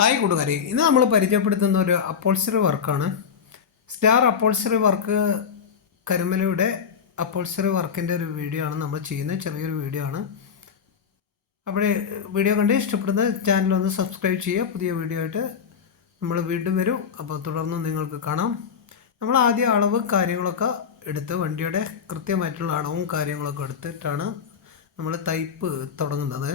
Hi കൂട്ടുകാരെ ഇന്ന് നമ്മൾ പരിചയപ്പെടുത്തുന്ന ഒരു അപ്പോൾസറി വർക്കാണ് സ്റ്റാർ അപ്പോൾസറി വർക്ക് കരിമലയുടെ അപ്പോൾസറി വർക്കിന്റെ ഒരു വീഡിയോ ആണ് നമ്മൾ ചെയ്യുന്നത്. ചെറിയൊരു വീഡിയോ ആണ്. അവിടെ വീഡിയോ കണ്ട് ഇഷ്ടപ്പെടുന്ന ചാനൽ ഒന്ന് സബ്സ്ക്രൈബ് ചെയ്യുക. പുതിയ വീഡിയോ ആയിട്ട് നമ്മൾ വീണ്ടും വരും. അപ്പോൾ തുടർന്ന് നിങ്ങൾക്ക് കാണാം. നമ്മൾ ആദ്യം അളവ് കാര്യങ്ങളൊക്കെ എടുത്ത് വണ്ടിയുടെ കൃത്യമായിട്ടുള്ള അളവും കാര്യങ്ങളൊക്കെ എടുത്തിട്ടാണ് നമ്മൾ തയ്പ്പ് തുടങ്ങുന്നത്.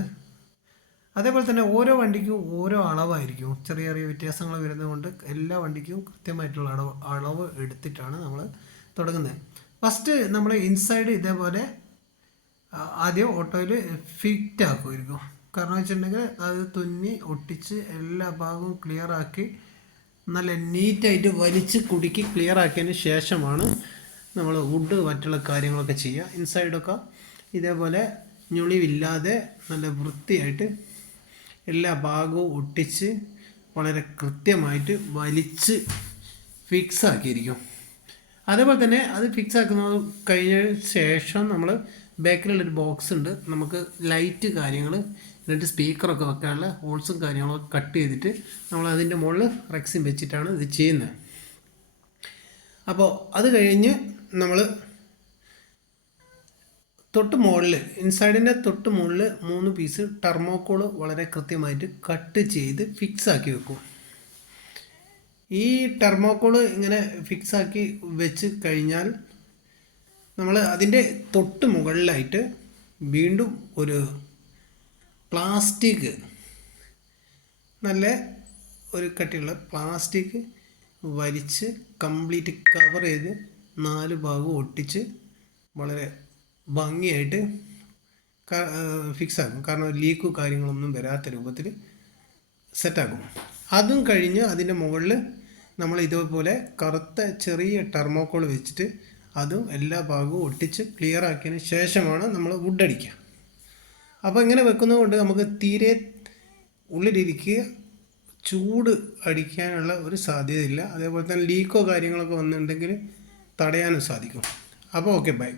അതേപോലെ തന്നെ ഓരോ വണ്ടിക്കും ഓരോ അളവായിരിക്കും. ചെറിയ ചെറിയ വ്യത്യാസങ്ങൾ വരുന്നതുകൊണ്ട് എല്ലാ വണ്ടിക്കും കൃത്യമായിട്ടുള്ള അളവ് അളവ് എടുത്തിട്ടാണ് നമ്മൾ തുടങ്ങുന്നത്. ഫസ്റ്റ് നമ്മൾ ഇൻസൈഡ് ഇതേപോലെ ആദ്യം ഓട്ടോയിൽ ഫിറ്റ് ആക്കുമായിരിക്കും. കാരണം വെച്ചിട്ടുണ്ടെങ്കിൽ അത് തുന്നി ഒട്ടിച്ച് എല്ലാ ഭാഗവും ക്ലിയർ ആക്കി നല്ല നീറ്റായിട്ട് വലിച്ച് കുടുക്കി ക്ലിയർ ആക്കിയതിന് ശേഷമാണ് നമ്മൾ വുഡ് മറ്റുള്ള കാര്യങ്ങളൊക്കെ ചെയ്യുക. ഇൻസൈഡൊക്കെ ഇതേപോലെ ഞൊളിവില്ലാതെ നല്ല വൃത്തിയായിട്ട് എല്ലാ ഭാഗവും ഒട്ടിച്ച് വളരെ കൃത്യമായിട്ട് വലിച്ച് ഫിക്സ് ആക്കിയിരിക്കും. അതേപോലെ തന്നെ അത് ഫിക്സ് ആക്കുന്നത് കഴിഞ്ഞ ശേഷം നമ്മൾ ബാക്കിലുള്ളൊരു ബോക്സ് ഉണ്ട്. നമുക്ക് ലൈറ്റ് കാര്യങ്ങൾ എന്നിട്ട് സ്പീക്കറൊക്കെ വെക്കാനുള്ള ഹോൾസും കാര്യങ്ങളൊക്കെ കട്ട് ചെയ്തിട്ട് നമ്മൾ അതിന്റെ മുകളിൽ റെക്സിൻ വെച്ചിട്ടാണ് ഇത് ചെയ്യുന്നത്. അപ്പോൾ അത് കഴിഞ്ഞ് നമ്മൾ തൊട്ട് മുകളിൽ ഇൻസൈഡിന്റെ തൊട്ട് മുകളിൽ മൂന്ന് പീസ് ടെർമോക്കോൾ വളരെ കൃത്യമായിട്ട് കട്ട് ചെയ്ത് ഫിക്സ് ആക്കി വെക്കും. ഈ ടെർമോക്കോൾ ഇങ്ങനെ ഫിക്സ് ആക്കി വെച്ച് കഴിഞ്ഞാൽ നമ്മൾ അതിന്റെ തൊട്ട് മുകളിലായിട്ട് വീണ്ടും ഒരു പ്ലാസ്റ്റിക് നല്ല ഒരു കട്ടിയുള്ള പ്ലാസ്റ്റിക് വലിച്ച് കംപ്ലീറ്റ് കവർ ചെയ്ത് നാല് ഭാഗം ഒട്ടിച്ച് വളരെ ഭംഗിയായിട്ട് ഫിക്സ് ആക്കും. കാരണം ലീക്കും കാര്യങ്ങളൊന്നും വരാത്ത രൂപത്തിൽ സെറ്റാക്കും അതും കഴിഞ്ഞ് അതിന്റെ മുകളിൽ നമ്മൾ ഇതേപോലെ കറുത്ത ചെറിയ ടെർമോക്കോൾ വെച്ചിട്ട് അതും എല്ലാ ഭാഗവും ഒട്ടിച്ച് ക്ലിയർ ആക്കിയതിന് ശേഷമാണ് നമ്മൾ വുഡ് അടിക്കുക. അപ്പോൾ ഇങ്ങനെ വെക്കുന്നത് കൊണ്ട് നമുക്ക് തീരെ ഉള്ളിലിരിക്കുക ചൂട് അടിക്കാനുള്ള ഒരു സാധ്യതയില്ല. അതേപോലെ തന്നെ ലീക്കോ കാര്യങ്ങളൊക്കെ വന്നിട്ടുണ്ടെങ്കിൽ തടയാനും സാധിക്കും. അപ്പോൾ ഓക്കെ ബൈ